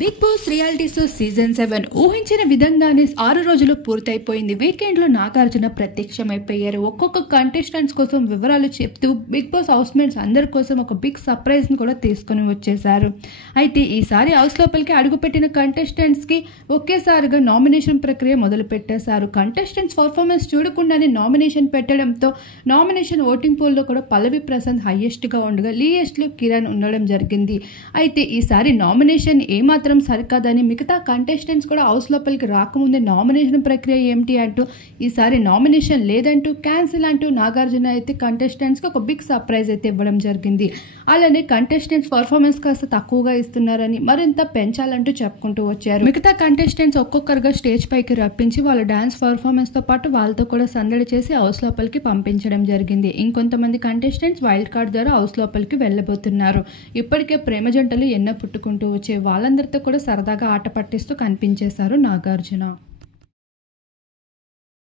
Big Boss reality show season 7 ఊహించిన విధంగానే 6 రోజులు పూర్తయిపోయింది. వీకెండ్ లో నాగార్జున ప్రత్యక్షమైపోయారు. ఒక్కొక్క కంటెస్టెంట్స్ కోసం వివరాలు చెప్తూ బిగ్ బాస్ హౌస్ మేట్స్ అందరి కోసం ఒక బిగ్ సర్ప్రైజ్ ని కూడా తీసుకుని వచ్చేసారు. అయితే ఈసారి హౌస్ లోపలికి అడుగుపెట్టిన కంటెస్టెంట్స్ కి ఒకేసారిగా నామినేషన్ ప్రక్రియ మొదలు పెట్టేశారు. కంటెస్టెంట్స్ పర్ఫార్మెన్స్ చూడకుండానే నామినేషన్ పెట్టడంతో నామినేషన్ ఓటింగ్ పోల్ లో కూడా పల్లవి ప్రశాంత్ హైయెస్ట్ గా ఉండగా లీయెస్ట్ లో కిరణ్ ఉండడం జరిగింది. అయితే ఈసారి నామినేషన్ ఏమాత్రం సరికాదని మిగతా కంటెస్టెంట్స్ కూడా హౌస్ లోపలికి రాకముందే నామినేషన్ ప్రక్రియ ఏమిటి అంటూ ఈసారి నామినేషన్ లేదంటూ క్యాన్సిల్ అంటూ నాగార్జున అయితే కంటెస్టెంట్స్ కి ఒక బిగ్ సర్ప్రైజ్ అయితే ఇవ్వడం జరిగింది. అలానే కంటెస్టెంట్స్ పర్ఫార్మెన్స్ కాస్త తక్కువగా ఇస్తున్నారని మరింత పెంచాలంటూ చెప్పుకుంటూ వచ్చారు. మిగతా కంటెస్టెంట్స్ ఒక్కొక్కరుగా స్టేజ్ పైకి రప్పించి వాళ్ళ డాన్స్ పర్ఫార్మెన్స్ తో పాటు వాళ్ళతో కూడా సందడి చేసి హౌస్ లోపలికి పంపించడం జరిగింది. ఇంకొంతమంది కంటెస్టెంట్స్ వైల్డ్ కార్డ్ ద్వారా హౌస్ లోపలికి వెళ్ళబోతున్నారు. ఇప్పటికే ప్రేమ జంటలు ఎన్నో పుట్టుకుంటూ వచ్చే వాళ్ళందరితో కూడా సరదాగా ఆట పట్టిస్తూ కనిపించేశారు నాగార్జున.